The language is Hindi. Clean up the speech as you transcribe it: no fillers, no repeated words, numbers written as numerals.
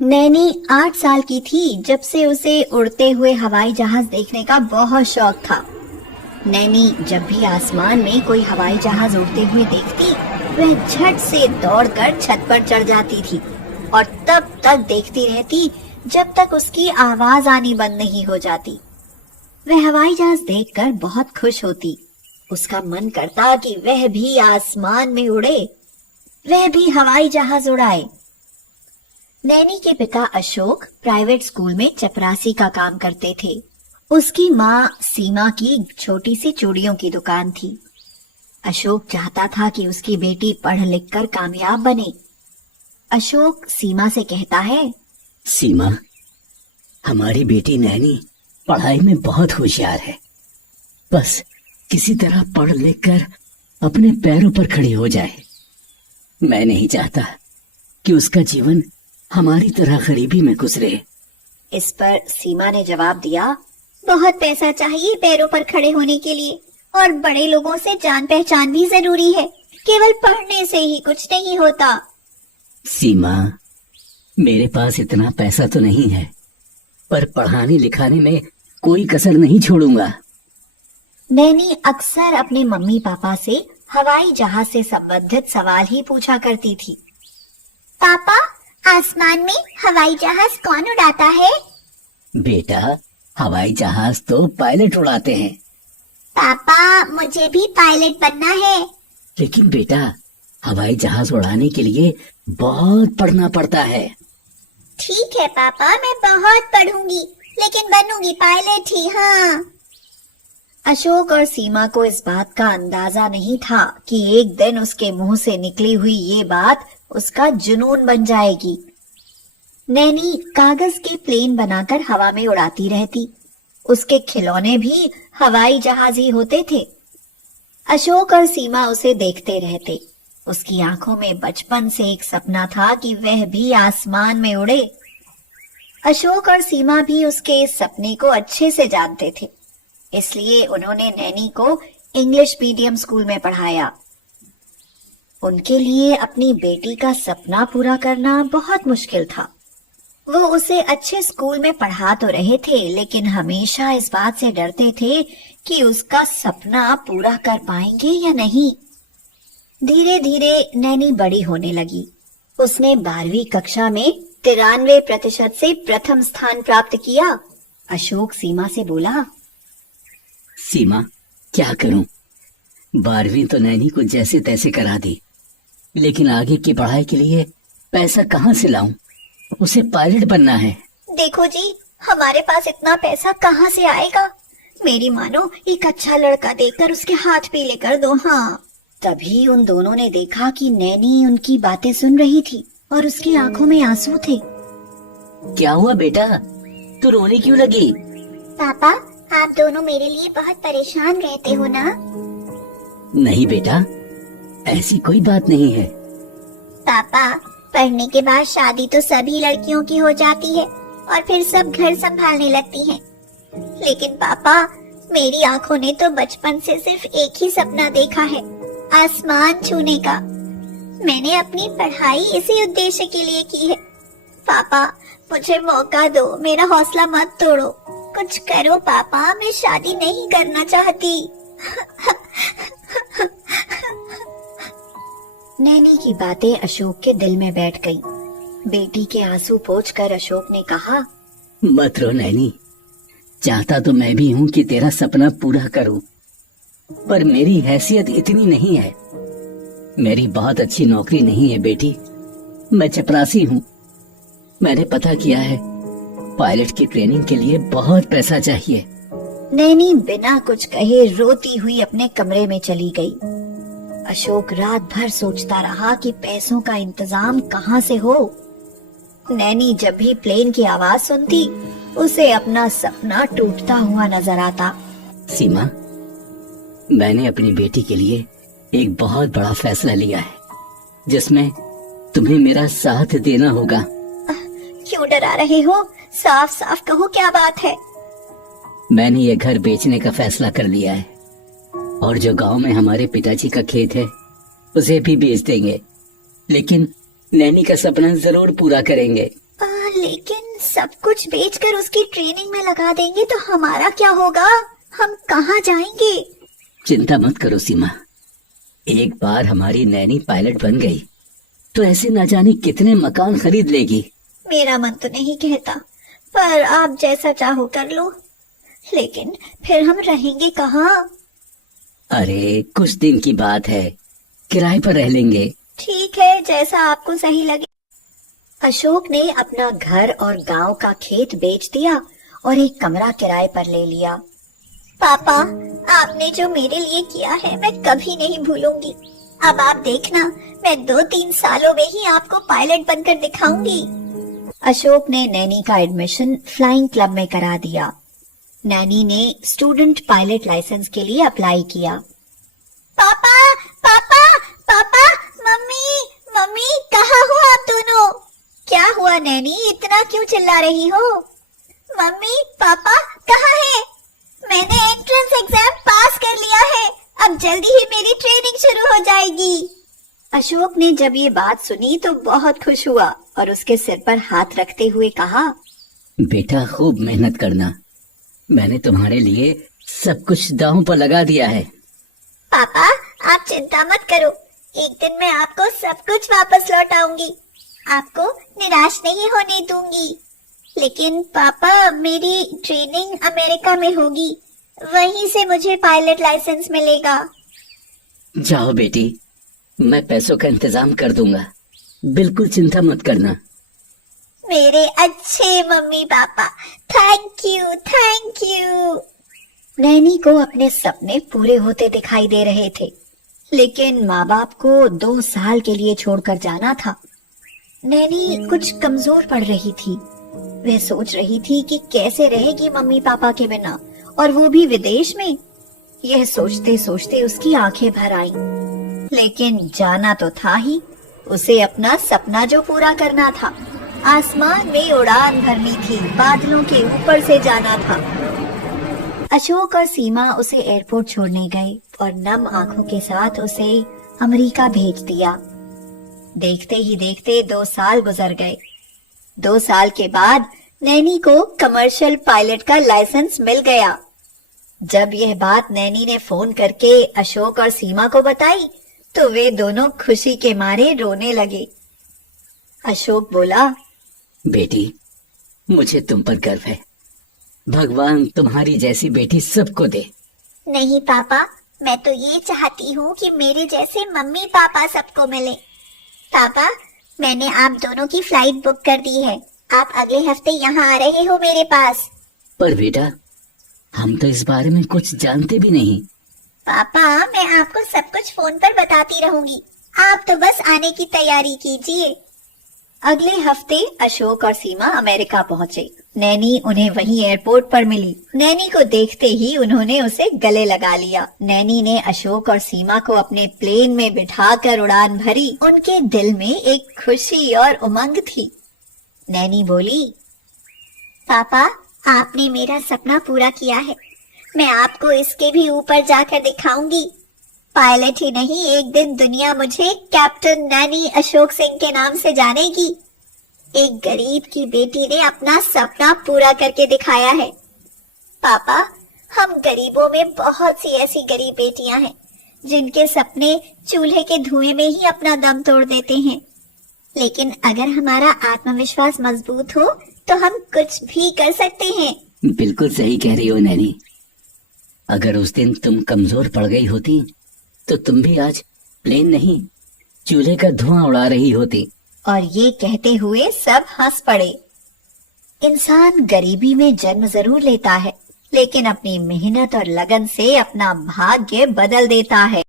नैनी 8 साल की थी जब से उसे उड़ते हुए हवाई जहाज देखने का बहुत शौक था। नैनी जब भी आसमान में कोई हवाई जहाज उड़ते हुए देखती, वह झट से दौड़कर छत पर चढ़ जाती थी और तब तक देखती रहती जब तक उसकी आवाज आनी बंद नहीं हो जाती। वह हवाई जहाज देखकर बहुत खुश होती। उसका मन करता कि वह भी आसमान में उड़े, वह भी हवाई जहाज उड़ाए। नैनी के पिता अशोक प्राइवेट स्कूल में चपरासी का काम करते थे। उसकी माँ सीमा की छोटी सी चूड़ियों की दुकान थी। अशोक चाहता था कि उसकी बेटी पढ़ लिख कर कामयाब बने। अशोक सीमा से कहता है, सीमा, हमारी बेटी नैनी पढ़ाई में बहुत होशियार है। बस किसी तरह पढ़ लिख कर अपने पैरों पर खड़ी हो जाए। मैं नहीं चाहता कि उसका जीवन हमारी तरह गरीबी में गुजरे। इस पर सीमा ने जवाब दिया, बहुत पैसा चाहिए पैरों पर खड़े होने के लिए, और बड़े लोगों से जान पहचान भी जरूरी है। केवल पढ़ने से ही कुछ नहीं होता। सीमा, मेरे पास इतना पैसा तो नहीं है, पर पढ़ाने लिखाने में कोई कसर नहीं छोड़ूंगा। नैनी अक्सर अपने मम्मी पापा से हवाई जहाज से संबंधित सवाल ही पूछा करती थी। पापा, आसमान में हवाई जहाज कौन उड़ाता है? बेटा, हवाई जहाज तो पायलट उड़ाते हैं। पापा, मुझे भी पायलट बनना है। लेकिन बेटा, हवाई जहाज उड़ाने के लिए बहुत पढ़ना पड़ता है। ठीक है पापा, मैं बहुत पढ़ूंगी, लेकिन बनूंगी पायलट ही। हाँ। अशोक और सीमा को इस बात का अंदाजा नहीं था कि एक दिन उसके मुंह से निकली हुई ये बात उसका जुनून बन जाएगी। नैनी कागज के प्लेन बनाकर हवा में उड़ाती रहती। उसके खिलौने भी हवाई जहाज ही होते थे। अशोक और सीमा उसे देखते रहते। उसकी आंखों में बचपन से एक सपना था कि वह भी आसमान में उड़े। अशोक और सीमा भी उसके इस सपने को अच्छे से जानते थे, इसलिए उन्होंने नैनी को इंग्लिश मीडियम स्कूल में पढ़ाया। उनके लिए अपनी बेटी का सपना पूरा करना बहुत मुश्किल था। वो उसे अच्छे स्कूल में पढ़ा तो रहे थे, लेकिन हमेशा इस बात से डरते थे कि उसका सपना पूरा कर पाएंगे या नहीं। धीरे धीरे नैनी बड़ी होने लगी। उसने 12वीं कक्षा में 93% से प्रथम स्थान प्राप्त किया। अशोक सीमा से बोला, सीमा, क्या करूं? 12वीं तो नैनी को जैसे तैसे करा दी, लेकिन आगे की पढ़ाई के लिए पैसा कहाँ से लाऊं? उसे पायलट बनना है। देखो जी, हमारे पास इतना पैसा कहाँ से आएगा? मेरी मानो एक अच्छा लड़का देखकर उसके हाथ पीले कर दो। हाँ। तभी उन दोनों ने देखा कि नैनी उनकी बातें सुन रही थी और उसकी आंखों में आंसू थे। क्या हुआ बेटा, तू रोने क्यों लगी? पापा, आप दोनों मेरे लिए बहुत परेशान रहते हो ना? नहीं बेटा, ऐसी कोई बात नहीं है। पापा, पढ़ने के बाद शादी तो सभी लड़कियों की हो जाती है और फिर सब घर संभालने लगती हैं। लेकिन पापा, मेरी आंखों ने तो बचपन से सिर्फ एक ही सपना देखा है, आसमान छूने का। मैंने अपनी पढ़ाई इसी उद्देश्य के लिए की है। पापा, मुझे मौका दो, मेरा हौसला मत तोड़ो। कुछ करो पापा, मैं शादी नहीं करना चाहती। नैनी की बातें अशोक के दिल में बैठ गईं। बेटी के आंसू पोंछकर अशोक ने कहा, मत रो नैनी, चाहता तो मैं भी हूँ कि तेरा सपना पूरा करूँ, पर मेरी हैसियत इतनी नहीं है। मेरी बहुत अच्छी नौकरी नहीं है बेटी, मैं चपरासी हूँ। मैंने पता किया है, पायलट की ट्रेनिंग के लिए बहुत पैसा चाहिए। नैनी बिना कुछ कहे रोती हुई अपने कमरे में चली गई। अशोक रात भर सोचता रहा कि पैसों का इंतजाम कहाँ से हो। नैनी जब भी प्लेन की आवाज सुनती, उसे अपना सपना टूटता हुआ नजर आता। सीमा, मैंने अपनी बेटी के लिए एक बहुत बड़ा फैसला लिया है, जिसमें तुम्हें मेरा साथ देना होगा। क्यों डरा रहे हो? साफ साफ कहो, क्या बात है? मैंने ये घर बेचने का फैसला कर लिया है, और जो गांव में हमारे पिताजी का खेत है उसे भी बेच देंगे, लेकिन नैनी का सपना जरूर पूरा करेंगे। लेकिन सब कुछ बेचकर उसकी ट्रेनिंग में लगा देंगे तो हमारा क्या होगा? हम कहाँ जाएंगे? चिंता मत करो सीमा, एक बार हमारी नैनी पायलट बन गई तो ऐसे न जाने कितने मकान खरीद लेगी। मेरा मन तो नहीं कहता, पर आप जैसा चाहो कर लो। लेकिन फिर हम रहेंगे कहाँ? अरे कुछ दिन की बात है, किराए पर रह लेंगे। ठीक है, जैसा आपको सही लगे। अशोक ने अपना घर और गांव का खेत बेच दिया और एक कमरा किराए पर ले लिया। पापा, आपने जो मेरे लिए किया है मैं कभी नहीं भूलूंगी। अब आप देखना, मैं 2-3 सालों में ही आपको पायलट बनकर दिखाऊंगी। अशोक ने नैनी का एडमिशन फ्लाइंग क्लब में करा दिया। नैनी ने स्टूडेंट पायलट लाइसेंस के लिए अप्लाई किया। पापा, पापा, पापा, मम्मी, मम्मी, कहाँ हो आप दोनों? क्या हुआ नैनी, इतना क्यों चिल्ला रही हो? मम्मी, पापा कहाँ है? मैंने एंट्रेंस एग्जाम पास कर लिया है, अब जल्दी ही मेरी ट्रेनिंग शुरू हो जाएगी। अशोक ने जब ये बात सुनी तो बहुत खुश हुआ और उसके सिर पर हाथ रखते हुए कहा, बेटा खूब मेहनत करना, मैंने तुम्हारे लिए सब कुछ दांव पर लगा दिया है। पापा, आप चिंता मत करो, एक दिन मैं आपको सब कुछ वापस लौटाऊंगी, आपको निराश नहीं होने दूंगी। लेकिन पापा, मेरी ट्रेनिंग अमेरिका में होगी, वहीं से मुझे पायलट लाइसेंस मिलेगा। जाओ बेटी, मैं पैसों का इंतजाम कर दूंगा, बिल्कुल चिंता मत करना। मेरे अच्छे mummy papa, thank you, thank you. Naini को अपने सपने पूरे होते दिखाई दे रहे थे, लेकिन माँ बाप को 2 साल के लिए छोड़कर जाना था। नैनी कुछ कमजोर पड़ रही थी। वह सोच रही थी कि कैसे रहेगी मम्मी पापा के बिना, और वो भी विदेश में। यह सोचते सोचते उसकी आंखें भर आईं। लेकिन जाना तो था ही, उसे अपना सपना जो पूरा करना था। आसमान में उड़ान भरनी थी, बादलों के ऊपर से जाना था। अशोक और सीमा उसे एयरपोर्ट छोड़ने गए और नम आंखों के साथ उसे अमेरिका भेज दिया। देखते ही देखते 2 साल गुजर गए। 2 साल के बाद नैनी को कमर्शियल पायलट का लाइसेंस मिल गया। जब यह बात नैनी ने फोन करके अशोक और सीमा को बताई तो वे दोनों खुशी के मारे रोने लगे। अशोक बोला, बेटी, मुझे तुम पर गर्व है, भगवान तुम्हारी जैसी बेटी सबको दे। नहीं पापा, मैं तो ये चाहती हूँ कि मेरे जैसे मम्मी पापा सबको मिले। पापा, मैंने आप दोनों की फ्लाइट बुक कर दी है, आप अगले हफ्ते यहाँ आ रहे हो मेरे पास। पर बेटा, हम तो इस बारे में कुछ जानते भी नहीं। पापा, मैं आपको सब कुछ फोन पर बताती रहूंगी, आप तो बस आने की तैयारी कीजिए। अगले हफ्ते अशोक और सीमा अमेरिका पहुँचे। नैनी उन्हें वहीं एयरपोर्ट पर मिली। नैनी को देखते ही उन्होंने उसे गले लगा लिया। नैनी ने अशोक और सीमा को अपने प्लेन में बिठाकर उड़ान भरी। उनके दिल में एक खुशी और उमंग थी। नैनी बोली, पापा, आपने मेरा सपना पूरा किया है, मैं आपको इसके भी ऊपर जाकर दिखाऊंगी। पायलट ही नहीं, एक दिन दुनिया मुझे कैप्टन नैनी अशोक सिंह के नाम से जानेगी। एक गरीब की बेटी ने अपना सपना पूरा करके दिखाया है। पापा, हम गरीबों में बहुत सी ऐसी गरीब बेटियां हैं जिनके सपने चूल्हे के धुएं में ही अपना दम तोड़ देते हैं। लेकिन अगर हमारा आत्मविश्वास मजबूत हो तो हम कुछ भी कर सकते हैं। बिल्कुल सही कह रही हो नैनी। अगर उस दिन तुम कमजोर पड़ गई होती तो तुम भी आज प्लेन नहीं, चूल्हे का धुआं उड़ा रही होती। और ये कहते हुए सब हंस पड़े। इंसान गरीबी में जन्म जरूर लेता है, लेकिन अपनी मेहनत और लगन से अपना भाग्य बदल देता है।